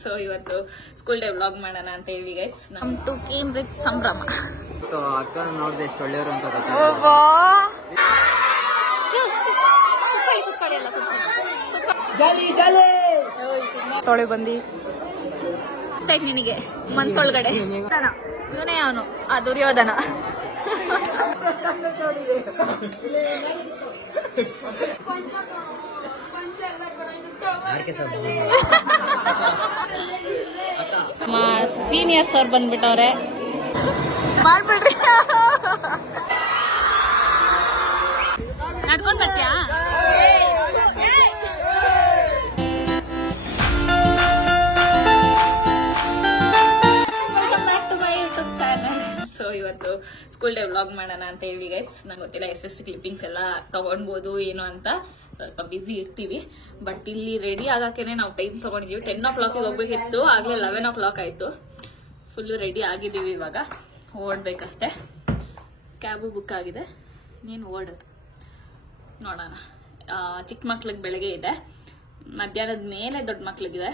So ಇವತ್ತು school day vlog ಮಾಡೋಣ ಅಂತ ಹೇಳಿ ಗೈಸ್. ನಮ್ ಟು ಕೇಂಬ್ರಿಡ್ಜ್ ಸಂಭ್ರಮ. ಅಕ್ಕ ನೋಡ್ದೆ ಎಷ್ಟು ಒಳ್ಳೆಯವರು ಅಂತ ತೊಳೆ ಬಂದಿ ಅಷ್ಟಾಯ್ತು ನಿನಗೆ ಮನ್ಸೊಳಗಡೆ. ಇವನೇ ಅವನು ಆ ದುರ್ಯೋಧನ. ಸೀನಿಯರ್ಸ್ ಅವ್ರು ಬಂದ್ಬಿಟ್ಟವ್ರೆ. ಮಾಡ್ಬಿಡ್ರಿ, ನಡ್ಕೊಂಡ್ ಬರ್ತೀಯಾ? ಸೊ ಇವತ್ತು ಸ್ಕೂಲ್ ಡೇ ವ್ಲಾಗ್ ಮಾಡೋಣ ಅಂತ ಹೇಳಿ ಗೈಸ್. ನಂಗೆ ಗೊತ್ತಿಲ್ಲ ಎಷ್ಟು ಕ್ಲಿಪ್ಪಿಂಗ್ಸ್ ಎಲ್ಲ ತಗೊಳ್ಬೋದು ಏನೋ ಅಂತ, ಸ್ವಲ್ಪ ಬ್ಯುಸಿ ಇರ್ತೀವಿ. ಬಟ್ ಇಲ್ಲಿ ರೆಡಿ ಆಗಕ್ಕೇನೆ ನಾವು ಟೈಮ್ ತಗೊಂಡಿದೀವಿ. 10 o'clock ಹೋಗ್ಬೇಕಿತ್ತು, ಆಗ್ಲೇ 11 o'clock ಆಯ್ತು. ಫುಲ್ಲು ರೆಡಿ ಆಗಿದ್ದೀವಿ. ಇವಾಗ ಓಡ್ಬೇಕಷ್ಟೆ. ಕ್ಯಾಬು ಬುಕ್ ಆಗಿದೆ, ನೀನು ಓಡೋದು ನೋಡೋಣ. ಚಿಕ್ಕ ಮಕ್ಳಿಗೆ ಬೆಳಗ್ಗೆ ಇದೆ, ಮಧ್ಯಾಹ್ನದ ಮೇಲೆ ದೊಡ್ಡ ಮಕ್ಳಿಗಿದೆ.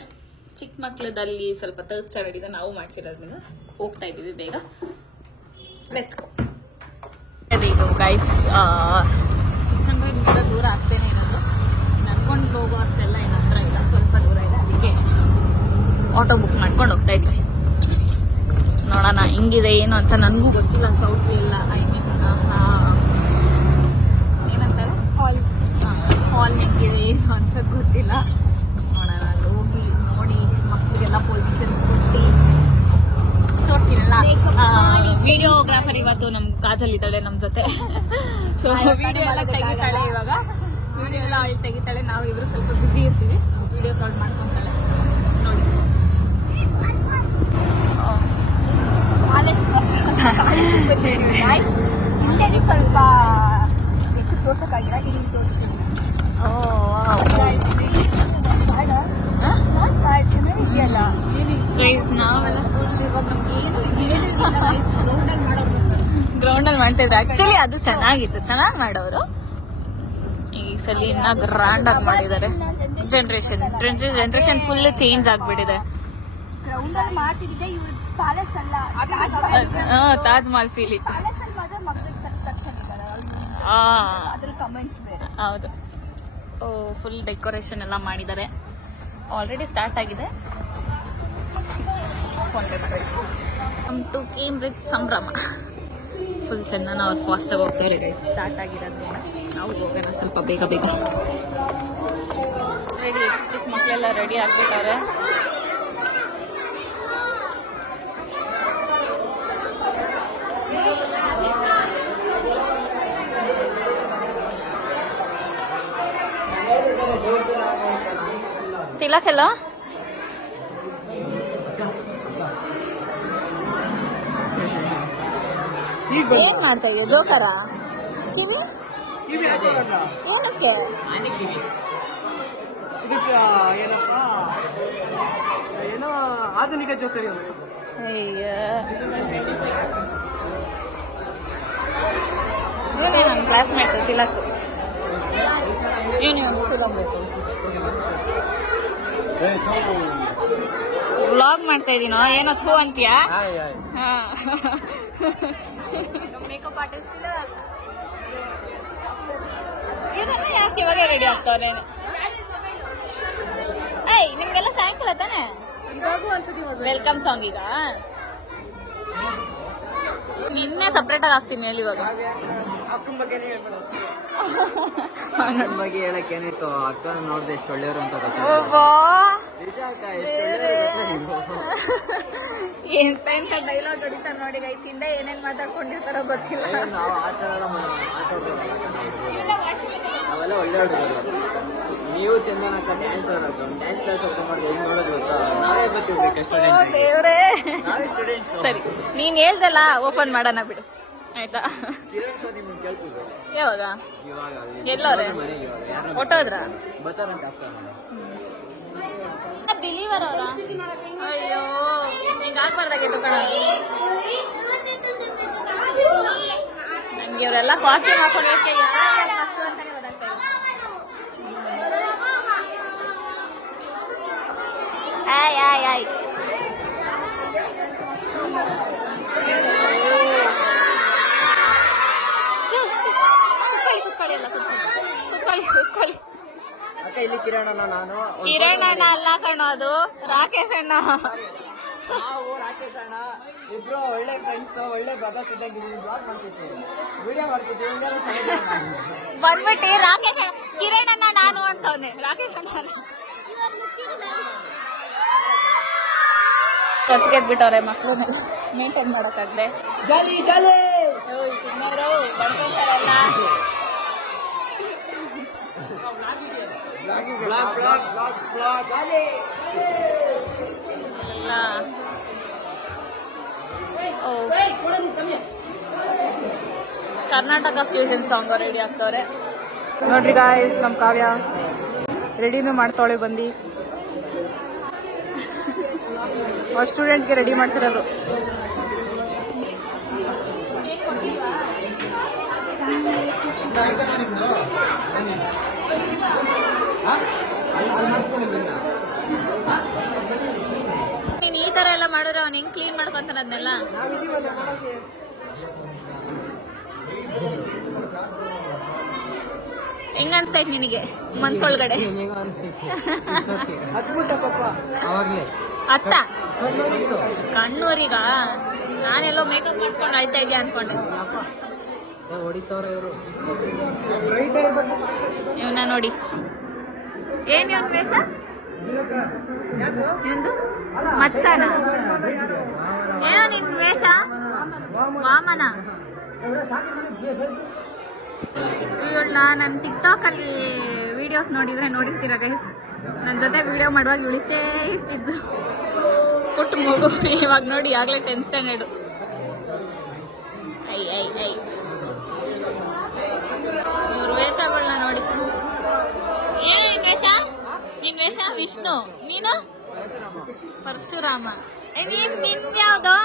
ಚಿಕ್ಕ ಮಕ್ಳದಲ್ಲಿ ಸ್ವಲ್ಪ ಥರ್ಡ್ ಸ್ಟ್ಯಾಂಡರ್ಡ್ ಇದೆ, ನಾವು ಮಾಡ್ಸಿರೋದ್ರಿಂದ ಹೋಗ್ತಾ ಇದ್ದೀವಿ ಬೇಗ. Let's go. ಇದು ಗೈಸ್ 600 ಮೀಟರ್ ದೂರ ಅಷ್ಟೇನೆ ಇರೋದು. ನಡ್ಕೊಂಡು ಹೋಗೋ ಅಷ್ಟೆಲ್ಲ ಏನು ಹತ್ರ ಇಲ್ಲ, ಸ್ವಲ್ಪ ದೂರ ಇದೆ. ಅದಕ್ಕೆ ಆಟೋ ಬುಕ್ ಮಾಡ್ಕೊಂಡು ಹೋಗ್ತಾ ಇದ್ವಿ. ನೋಡೋಣ ಹಿಂಗಿದೆ ಏನು ಅಂತ. ನನಗೂ ಗೊತ್ತಿಲ್ಲ ಸೌತ್ ಎಲ್ಲ. ಐ ಮೀನ್ ಏನಂತಾರೆ ಹಾಲ್ ಹೆಂಗಿದೆ ಏನು ಅಂತ ಗೊತ್ತಿಲ್ಲ. ನೋಡೋಣ, ಅಲ್ಲಿ ಹೋಗಿ ನೋಡಿ ಮಕ್ಕಳಿಗೆಲ್ಲ ಪೊಸಿಷನ್ಸ್ ಕೊಟ್ಟು ತೋರಿಸಿರಲ್ಲ. ವಿಡಿಯೋಗ್ರಾಫರ್ ಇವತ್ತು ನಮ್ ಕಾಜಲ್ ಇದ್ದಾಳೆ ನಮ್ ಜೊತೆ. ಸೊ ವಿಡಿಯೋ ಎಲ್ಲ ತೆಗಿತಾಳೆ. ಇವಾಗ ವಿಡಿಯೋ ಎಲ್ಲ ಅವಳು ತೆಗಿತಾಳೆ, ನಾವು ಇವರು ಸ್ವಲ್ಪ ಬಿಸಿ ಇರ್ತೀವಿ. ವಿಡಿಯೋ ಸಾಲ್ವ್ ಮಾಡ್ಕೊಂತಾಳೆ ನೋಡಿ. ಸ್ವಲ್ಪ ತೋರ್ಸಕ್ಕಾಗಿಲ್ಲ, ತೋರಿಸ್ತೀನಿ. ಚೆನ್ನಾಗಿದೆಯಲ್ಲ. ನಾವೆಲ್ಲ ಸ್ಕೂಲಲ್ಲಿ ಇವಾಗ ನಮ್ಗೆ ಗ್ರೌಂಡ್ ಅಲ್ಲಿ ಮಾಡ್ತಾ ಇದ್ರು. ಆಕ್ಚುಲಿ ಅದು ಚೆನ್ನಾಗಿತ್ತು, ಚೆನ್ನಾಗಿ ಮಾಡೋರು. ಈ ಸಲ ಇನ್ನ ಗ್ರ್ಯಾಂಡ್ ಆಗಿ ಮಾಡಿದ್ದಾರೆ. ಜನರೇಷನ್ ಫುಲ್ ಚೇಂಜ್ ಆಗ್ಬಿಟ್ಟಿದೆ. ತಾಜ್ ಮಹಲ್ ಫೀಲ್ ಇತ್ತು. ಹೌದು, ಫುಲ್ ಡೆಕೋರೇಷನ್ ಎಲ್ಲ ಮಾಡಿದ್ದಾರೆ. ಆಲ್ರೆಡಿ ಸ್ಟಾರ್ಟ್ ಆಗಿದೆ. ನಮ್ ಟು ಕೇಂಬ್ರಿಡ್ಜ್ ಸಂಭ್ರಮ ಫುಲ್ ಚೆನ್ನಾಗಿ ಅವ್ರು ಫಾಸ್ಟ್ ಆಗಿ ಹೋಗ್ತಾ ಇದ್ದಾರೆ. ಸ್ಟಾರ್ಟ್ ಆಗಿರೋದ್ರಿಂದ ನಾವು ಹೋಗೋಣ ಸ್ವಲ್ಪ ಬೇಗ ಬೇಗ. ರೆಡಿ, ಚಿಕ್ಕ ಮಕ್ಕಳೆಲ್ಲ ರೆಡಿ ಆಗ್ಬಿಟ್ಟವ್ರೆ. ತಿಲಕ್ ಎಲ್ಲ ಏನ್ ಮಾಡ್ತಾ ಇದೀಯ? ಜೋಕರ ಏನಕ್ಕೆ? ಏನೋ ಆಧುನಿಕ ಜೋಕರಿ. ಅಯ್ಯ, ನನ್ನ ಕ್ಲಾಸ್ಮೇಟ್ ತಿಲಕ್. ವ್ಲಾಗ್ ಮಾಡ್ತಾ ಇದೀನೋ ಏನೋ ಥೂ ಅಂತೀಯಾ? ಮೇಕಪ್ ಆರ್ಟಿಸ್ಟ್ ಇದನ್ನ ಯಾಕೆ ಇವಾಗ ರೆಡಿ ಆಗ್ತಾವ್ರೆ? ಏಯ್, ನಿಮ್ಗೆಲ್ಲ ಸಾಯಂಕಾಲ ತಾನೆ ವೆಲ್ಕಮ್ ಸಾಂಗ್. ಈಗ ನಿನ್ನೆ ಸಪ್ರೇಟ್ ಆಗಿ ಹಾಕ್ತೀನಿ ಹೇಳಿ. ಇವಾಗ ನನ್ನ ಬಗ್ಗೆ ಹೇಳಕ್ ಏನಿತ್ತು, ಅಕ್ಕ ನೋಡ್ದೆ ಎಷ್ಟು ಒಳ್ಳೆಯವರು ಅಂತ ಎಂತ ಡೈಲಾಗ್ ಹೊಡಿತಾರ ನೋಡಿ ಗೈಸ್. ಇಂದ ಏನೇನ್ ಮಾತಾಡ್ಕೊಂಡಿರ್ತಾರೋ ಗೊತ್ತಿಲ್ಲ. ನಾವು ನಾವೆಲ್ಲ ಒಳ್ಳೆಯವರು. ನೀವು ಚಂದನ ಡ್ಯಾನ್ಸ್ ಡ್ಯಾನ್ಸ್ ಕ್ಲಾಸ್ ಹೆಂಗ್ ನೋಡೋದು ಗೊತ್ತಾ? ನಾವೇ ಗೊತ್ತಿರ್ಬೇಕು ಎಷ್ಟು. ದೇವ್ರೇ, ಸರಿ ನೀನ್ ಹೇಳ್ದಲ್ಲ, ಓಪನ್ ಮಾಡೋಣ ಬಿಡು ಆಯ್ತಾ? ಯಾವಾಗ? ಎಲ್ಲೋರೆ ಹೊಟ್ಟೋದ್ರ? ಬಿಲೀವರ್ ಅವರ? ಅಯ್ಯೋ, ಹಿಂಗ ಆಗ್ಬಾರ್ದಾಗಿತ್ತು ಕಣ. ನಂಗೆ ಇವರೆಲ್ಲ ಕಾಸ್ಟ್ಯೂಮ್ ಹಾಕೊಂಡ್ರೆ ಆಯ್ ಆಯ್ ಆಯ್. ಕುತ್ಕೊಳ್ಳಿ ಅಲ್ಲ ಕುತ್ಕೊಳ್ಳಿ. ಅಕ್ಕ ಇಲ್ಲಿ ಕಿರಣ್ ಅಣ್ಣ, ನಾನು ಕಿರಣ್ ಅಣ್ಣ ಅಲ್ಲ ಕಣೋ, ಅದು ರಾಕೇಶ್ ಅಣ್ಣ. ನಾವು ರಾಕೇಶ್ ಅಣ್ಣ ಇಬ್ರು ಒಳ್ಳೆ ಫ್ರೆಂಡ್ಸ್, ಒಳ್ಳೆ ಬ್ರದರ್ಸ್ ಇದ್ದಂಗೆ ಬ್ಲಾಗ್ ಮಾಡ್ತಿದ್ವಿ, ವಿಡಿಯೋ ಮಾಡ್ತಿದ್ವಿ. ಬಂದ್ಬಿಟ್ಟು ರಾಕೇಶ್ ಅಣ್ಣ, ಕಿರಣ್ ಅಣ್ಣ ನಾನು ಅಂತವ್ನೆ, ರಾಕೇಶ್ ಅಣ್ಣ ರೊಚ್ಗೆದ್ಬಿಟ್ಟವ್ರೆ ಮಕ್ಳು ಮೇಂಟೈನ್ ಮಾಡಕ್ಕಾಗ್ದೆ. ಜಾಲಿ ಜಾಲಿ ಸುಮ್ಮರು ಬಡ್ಕೊಂತಾರಲ್ಲ. ಕರ್ನಾಟಕ ಫ್ಯೂಷನ್ ಸಾಂಗ್ ರೆಡಿ ಆಗ್ತವ್ರೆ ನೋಡ್ರಿ ಗಾಯ್ಸ್. ನಮ್ ಕಾವ್ಯ ರೆಡಿನೂ ಮಾಡ್ತಾವಳೆ ಬಂದು. ಅವ್ರ ಸ್ಟೂಡೆಂಟ್ಗೆ ರೆಡಿ ಮಾಡ್ತಿರೋದು. ನೀನ್ ಈ ತರ ಎಲ್ಲ ಮಾಡಿದ್ರೆ ಅವ್ನು ಹೆಂಗ್ ಕ್ಲೀನ್ ಮಾಡ್ಕೊಂತಾನ ಅದನ್ನೆಲ್ಲ. ಹೆಂಗ ಅನ್ಸ್ತೈತ್ ನಿನಗೆ ಮನ್ಸೊಳಗಡೆ? ಅತ್ತ ಕಣ್ಣೂರಿಗ ನಾನೆಲ್ಲೋ ಮೇಕಪ್ ಮಾಡಿಸ್ಕೊಂಡು ಆಯ್ತಾ ಇದೆಯಾ ಅನ್ಕೊಂಡೆ. ಇವನ್ನ ನೋಡಿ ಏನ್ ಇವನ್ ವೇಷ? ಎಂದು ಮತ್ಸನ ಏನೋ ನಿನ್ ವೇಷ? ವಾಮನ. ಇವಳನ್ನ ನನ್ನ ಟಿಕ್ಟಾಕ್ ಅಲ್ಲಿ ವಿಡಿಯೋಸ್ ನೋಡಿರ್ತೀರ ಗೈಸ್. ನನ್ನ ಜೊತೆ ವಿಡಿಯೋ ಮಾಡುವಾಗ ಇವಳಿಷ್ಟೇ ಇಷ್ಟಿದ್ದು ಪುಟ್ಟ ಮಗು. ಇವಾಗ ನೋಡಿ ಆಗ್ಲೇ 10th standard. I I I ಇವ್ರ ವೇಷಗಳನ್ನ ನೋಡಿ. ಏನು ನಿನ್ ವೇಷ? ವಿಷ್ಣು. ನೀನು ಪರಶುರಾಮ. ನಿಂದ್ಯಾವ್ದು?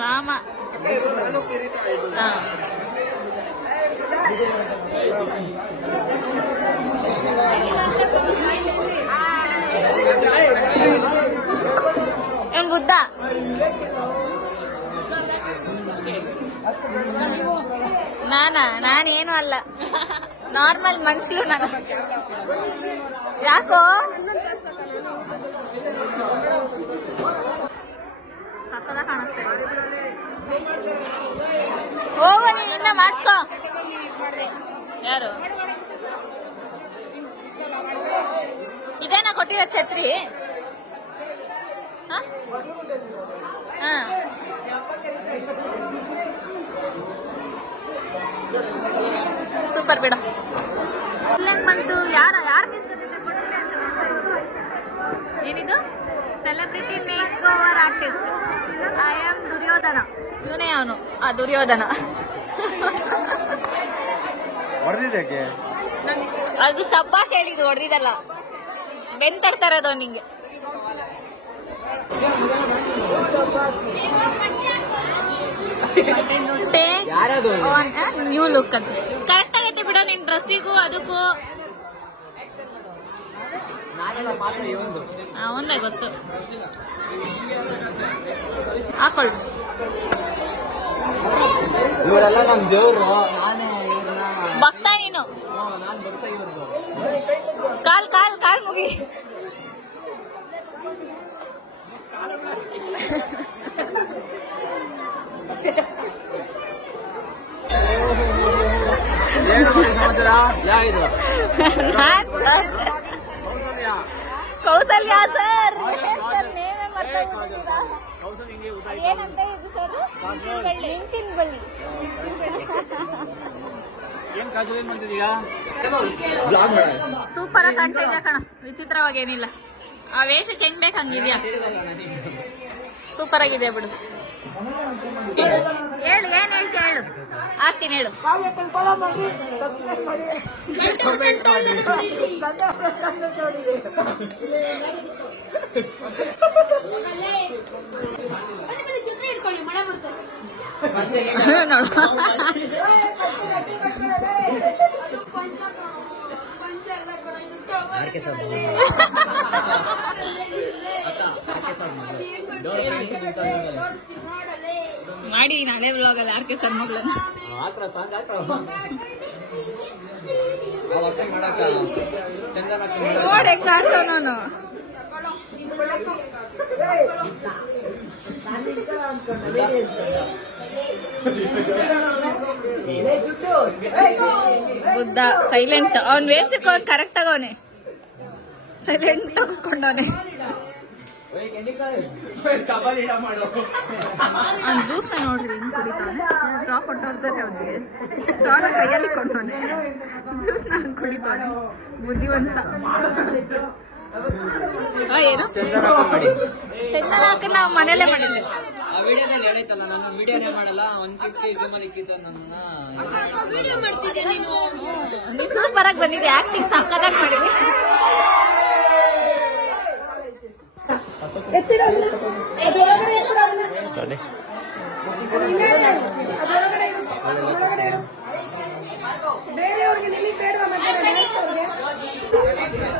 ರಾಮ. ಏನ್ ಬುದ್ಧ? ನಾನೇನು ಅಲ್ಲ, ನಾರ್ಮಲ್ ಮನುಷ್ಯರು ನಾನು. ಯಾಕೋ ಸಕ್ಕದ ಕಾಣಿಸ್ತೇವೆ. ಹೋಗು ನೀನ್ ಇನ್ನ ಮಾಡ್ಸ್ಕೊ. ಯಾರು ಇದೇನ ಕೊಟ್ಟಿರೋ ಛತ್ರಿ? ಸೂಪರ್ ಬಿಡ. ಇಲ್ಲೇನ್ ಬಂತು? ಯಾರು ಏನಿದು? Celebrity make over artist. I am Duryodhana. ಇವನೇ ಅವನು, ಆ ದುರ್ಯೋಧನ. ಅದು ಶಬ್ಬಾಷ್ ಹೇಳಿದ್ದು, ಹೊಡೆದಿದ್ದಲ್ಲ. ಬೆಂತಡ್ತಾ ಇರೋದು ನಿಂಗೆ. ನ್ಯೂ ಲುಕ್ ಅಂತ ಕರೆಕ್ಟ್ ಆಗೈತೆ ಬಿಡೋ ನಿನ್ ಡ್ರೆಸ್ಸಿಗೂ ಅದಕ್ಕೂ. ಒಂದೇ ಗೊತ್ತು, ಹಾಕೊಳ್ಳು. ಇವರೆಲ್ಲ ನಮ್ ದೇವ್ರು. ಭಕ್ತ ನೀನು. ಕಾಲ್ ಮುಗಿ. ಕೌಸಲ್ಯ ಸರ್. ಏನಂತ ಇದು ಸರ್? ಮೆಣಸಿನ ಬಳ್ಳಿ. ಸೂಪರ್ ಆಗಿ ಕಾಣ್ತಾ ಇದೆಯಾ ಕಣ, ವಿಚಿತ್ರವಾಗಿ ಏನಿಲ್ಲ. ಆ ವೇಷಕ್ಕೆ ಹೆಂಗ್ ಬೇಕು ಹಂಗಿದ್ಯಾ, ಸೂಪರ್ ಆಗಿದೆ ಬಿಡು. ಹೇಳು, ಏನ್ ಹೇಳ್ತೀಯ ಹೇಳು, ಆಗ್ತೀನಿ ಹೇಳು. ಆರ್ಕೆ ಸರ್ ಮಾಡಿ ನಾಳೆ ವ್ಲಾಗಲ್ಲಿ ಆರ್ಕೆ ಸರ್ ಮಗಳನ್ನ ಹಾಕ್ರ ಸಾಂಗ್ ಹಾಕ್ರ ಮಾಡಕ್ಕ ಚಂದನ ನೋಡಿ ಕಾಣ್ತಾವ ನಾನು ಬುದ್ಧ ಸೈಲೆಂಟ್ ಅವ್ನ ವೇಷಕ್ಕೆ ಅವ್ನು ಕರೆಕ್ಟ್ ಆಗವನೆ ಸೈಲೆಂಟ್ ಕುತ್ಕೊಂಡವನೆ ಅವ್ನ ಜ್ಯೂಸ್ ನೋಡ್ರಿ ಹಿಂಗ್ ಕುಡಿತಾನೆ ಸ್ಟ್ರಾ ಕೊಟ್ಟವ್ರೆ ಅವ್ನಿಗೆ ಸ್ಟ್ರಾನ ಕೈಯಲ್ಲಿ ಕೊಟ್ಟವನೆ ಜ್ಯೂಸ್ ನಾನು ಕುಡಿತಾನೆ ಬುದ್ಧಿವಂತ ಏನು ಚಂದನ ಹಾಕ ನಾವು ಮನೇಲೆ ಮಾಡಿದ್ವಿ ಆ ವಿಡಿಯೋದಲ್ಲಿ ಹೇಳಿತ್ತಲ್ಲ ನಾನು ವಿಡಿಯೋನೇ ಮಾಡಲ್ಲ 150 ರೂಮಲ್ಲಿ ಇಕ್ಕಿದ್ದ ನನ್ನ ನೀನ್ ಸೂಪರ್ ಆಗಿ ಬಂದಿದ್ದೆ ಆಕ್ಟಿಂಗ್ ಸಕ್ಕತ್ತಾಗಿ ಮಾಡಿದ್ವಿ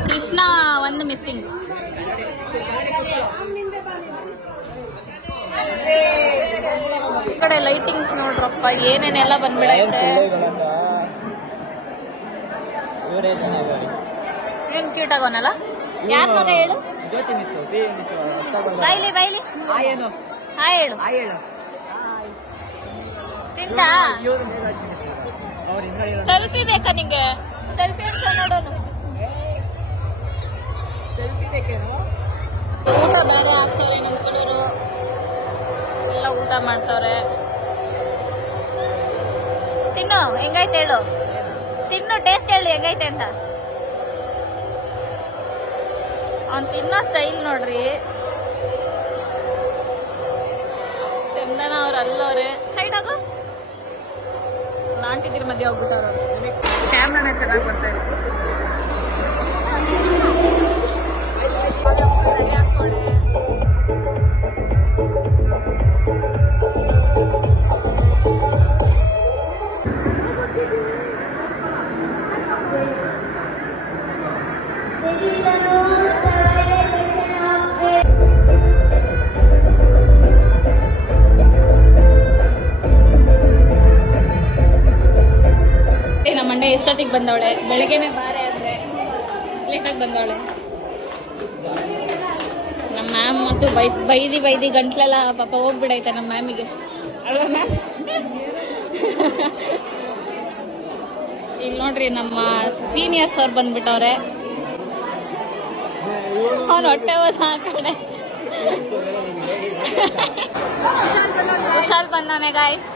ಕೃಷ್ಣ ಒಂದು ಮಿಸ್ಸಿಂಗ್ ಈ ಕಡೆ ಲೈಟಿಂಗ್ಸ್ ನೋಡ್ರಪ್ಪ ಏನೇನೆಲ್ಲ ಬಂದ್ಬಿಡೈತೆ ಏನ್ ಕ್ಯೂಟ್ ಆಗೋನಲ್ಲ ಯಾರ ಮಗ ಹೇಳು ಬೈಲಿ ಬೈಲಿ ಹಾಯ್ ಹೇಳು ತಿಂದ ಸೆಲ್ಫಿ ಬೇಕಾ ನಿಂಗೆ ಸೆಲ್ಫಿ ಅಂತ ನೋಡೋಣ ಊಟ ಬೇರೆ ಹಾಕ್ಸವ್ರೆ ನಮ್ ಕಡೆಯವರು ಎಲ್ಲ ಊಟ ಮಾಡ್ತವ್ರೆ ತಿನ್ನು ಹೆಂಗೈತೆ ಹೇಳು ತಿನ್ನು ಟೇಸ್ಟ್ ಹೇಳಿ ಹೆಂಗೈತೆ ಅಂತ ಅವ್ನು ತಿನ್ನೋ ಸ್ಟೈಲ್ ನೋಡ್ರಿ ಚಂದನ ಅವ್ರು ಅಲ್ಲವ್ರೆ ಸೈಡ್ ಆಗು ನಾಂಟಿದ್ರ ಮಧ್ಯೆ ಹೋಗ್ಬಿಟ್ಟವ್ರು ಕ್ಯಾಮ್ರಾನೇ ಚೆನ್ನಾಗಿ ಬರ್ತಾ ಇರುತ್ತೆ ನಮ್ಮ ಮಂಡೆ ಎಷ್ಟೊತ್ತಿಗೆ ಬಂದವಳೆ ಬೆಳಗ್ಗೆನೆ ಬಾರೆ ಅಂದ್ರೆ ಲೇಟಾಗಿ ಬಂದವಳೆ ನಮ್ಮ ಮ್ಯಾಮ್ ಮತ್ತು ಬೈದಿ ಗಂಟ್ಲೆಲ್ಲ ಪಾಪ ಹೋಗ್ಬಿಡೈತೆ ನಮ್ಮ ಮ್ಯಾಮಿಗೆ ಅಲ್ವಾ ಮ್ಯಾಮ್ ಈಗ ನೋಡ್ರಿ ನಮ್ಮ ಸೀನಿಯರ್ಸ್ ಅವ್ರು ಬಂದ್ಬಿಟ್ಟವ್ರೆ ಅವ್ನು ಹೊಟ್ಟೆ ಹೋದ ಆ ಕಡೆ ಕುಶಾಲ್ ಬಂದವನೆ ಗಾಯ್ಸ್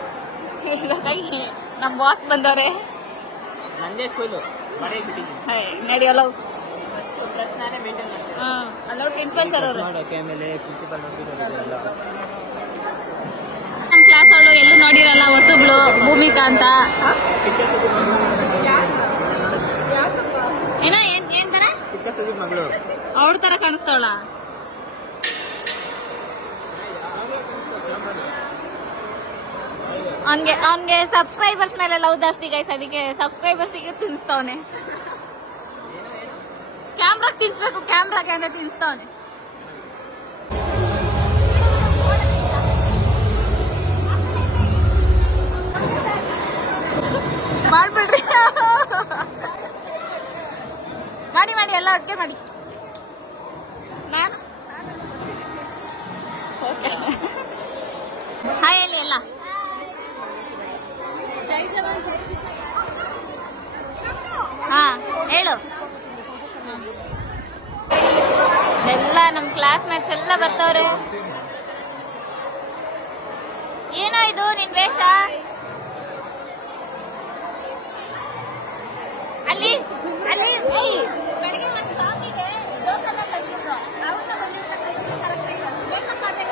ನಮ್ಮ ಬಾಸ್ ಬಂದವ್ರೆ ನಡಿಯಲ್ಲ ಅಲ್ಲ ಪ್ರಿನ್ಸಿಪಲ್ ಸರ್ ಅವರು ನಮ್ಮ ಕ್ಲಾಸ್ ಅವಳು ಎಲ್ಲೂ ನೋಡಿರಲ್ಲ ಹೊಸಬ್ಳು ಭೂಮಿಕಾ ಅಂತ ಏನೋ ಏನ್ ತರ ಅವ್ರ ತರ ಕಾಣಿಸ್ತಾವಳ ಅವನ್ಗೆ ಸಬ್ಸ್ಕ್ರೈಬರ್ಸ್ ಮೇಲೆ ಲವ್ ಜಾಸ್ತಿ ಗೈಸ್ ಅದಕ್ಕೆ ಸಬ್ಸ್ಕ್ರೈಬರ್ಸಿಗೆ ತಿನ್ಸ್ತಾವನೆ ಕ್ಯಾಮ್ರಾಗ್ ತಿನ್ಸ್ಬೇಕು ಕ್ಯಾಮ್ರಾಗೆ ಅಂದ್ರೆ ತಿನ್ಸ್ತಾವನೆ ಮಾಡ್ಬಿಡ್ರಿ ಮಾಡಿ ಎಲ್ಲ ಒಟ್ಟಿಗೆ ಮಾಡಿ ನಾನು ಹಾಯ್ ಹೇಳಿ ಎಲ್ಲ ಹಾ ಹೇಳು ಎಲ್ಲ ನಮ್ ಕ್ಲಾಸ್ ಮೇಟ್ಸ್ ಎಲ್ಲ ಬರ್ತವ್ರೆ ಏನೋ ಇದು ನಿನ್ ವೇಷ ಅಲ್ಲಿ ಅಲ್ಲಿ ಬೆಳಿಗ್ಗೆ ಒಂದು ಸಾಂಗ್ ಇದೆ ಜೋಕನ್ನ ಕಳ್ಸಿದ್ರು ಅವನ್ನ ಮೇಕಪ್ ಮಾಡದೆ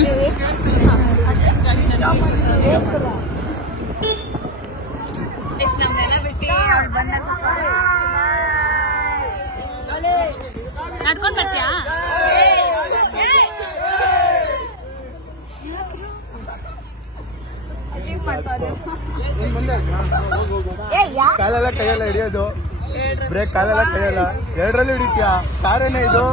ಇದೀವಿ. ನಮ್ನೆಲ್ಲ ಬಿಟ್ಟು ನಡ್ಕೊಂಡ್ ಬರ್ತೀಯಾ? ಕಾಲೆಲ್ಲ ಕೈಯಲ್ಲ ಹಿಡಿಯೋದು, ಬ್ರೇಕ್ ಕಾಲೆಲ್ಲ ಕೈಯಲ್ಲ, ಎರಡರಲ್ಲಿ ಹಿಡಿತೀಯಾ? ಕಾರೇನೇ ಇದು?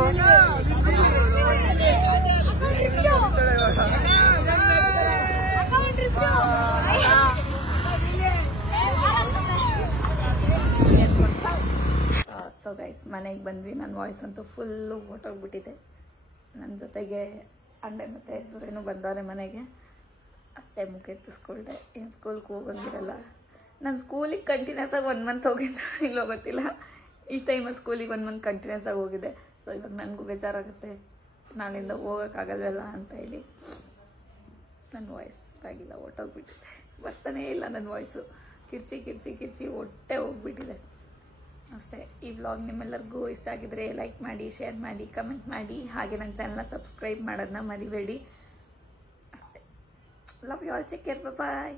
ಸೊ ಗೈಸ್ ಮನೆಗೆ ಬಂದ್ವಿ. ನನ್ನ ವಾಯ್ಸ್ ಅಂತೂ ಫುಲ್ಲು ಹೊಟ್ಟೋಗ್ಬಿಟ್ಟಿದೆ. ನನ್ನ ಜೊತೆಗೆ ಅಂಡೆ ಮತ್ತು ಎದುರೇನು ಬಂದವ್ರೆ ಮನೆಗೆ. ಅಷ್ಟೇ ಮುಗಿತ್ತು ಸ್ಕೂಲ್ ಡೇ. ಏನು ಸ್ಕೂಲ್ಗೆ ಹೋಗಂಗಿರಲ್ಲ. ನಾನು ಸ್ಕೂಲಿಗೆ ಕಂಟಿನ್ಯೂಸ್ ಆಗಿ 1 ಮಂತ್ ಹೋಗಿದ್ದೆ, ಇಲ್ಲೋ ಗೊತ್ತಿಲ್ಲ. ಈ ಟೈಮಲ್ಲಿ ಸ್ಕೂಲಿಗೆ 1 ಮಂತ್ ಕಂಟಿನ್ಯೂಸ್ ಆಗಿ ಹೋಗಿದ್ದೆ. ಸೊ ಇವಾಗ ನನಗೂ ಬೇಜಾರಾಗುತ್ತೆ, ನಾಳಿಂದ ಹೋಗೋಕ್ಕಾಗಲ್ವಲ್ಲ ಅಂತ ಹೇಳಿ ನನ್ನ ವಾಯ್ಸ್ ಆಗಿಲ್ಲ, ಹೊಟ್ಟೋಗ್ಬಿಟ್ಟಿದೆ. ಬರ್ತಾನೇ ಇಲ್ಲ ನನ್ನ ವಾಯ್ಸು. ಕಿರ್ಚಿ ಕಿರ್ಚಿ ಕಿರ್ಚಿ ಹೊಟ್ಟೆ ಹೋಗ್ಬಿಟ್ಟಿದೆ ಅಷ್ಟೇ. ಈ ವ್ಲಾಗ್ ನಿಮ್ಮೆಲ್ಲರಿಗೂ ಇಷ್ಟ ಆಗಿದ್ರೆ ಲೈಕ್ ಮಾಡಿ, ಶೇರ್ ಮಾಡಿ, ಕಮೆಂಟ್ ಮಾಡಿ. ಹಾಗೆ ನನ್ನ ಚಾನಲ್ನ ಸಬ್ಸ್ಕ್ರೈಬ್ ಮಾಡೋದನ್ನ ಮರಿಬೇಡಿ ಅಷ್ಟೇ. Love you all. Take care. Bye.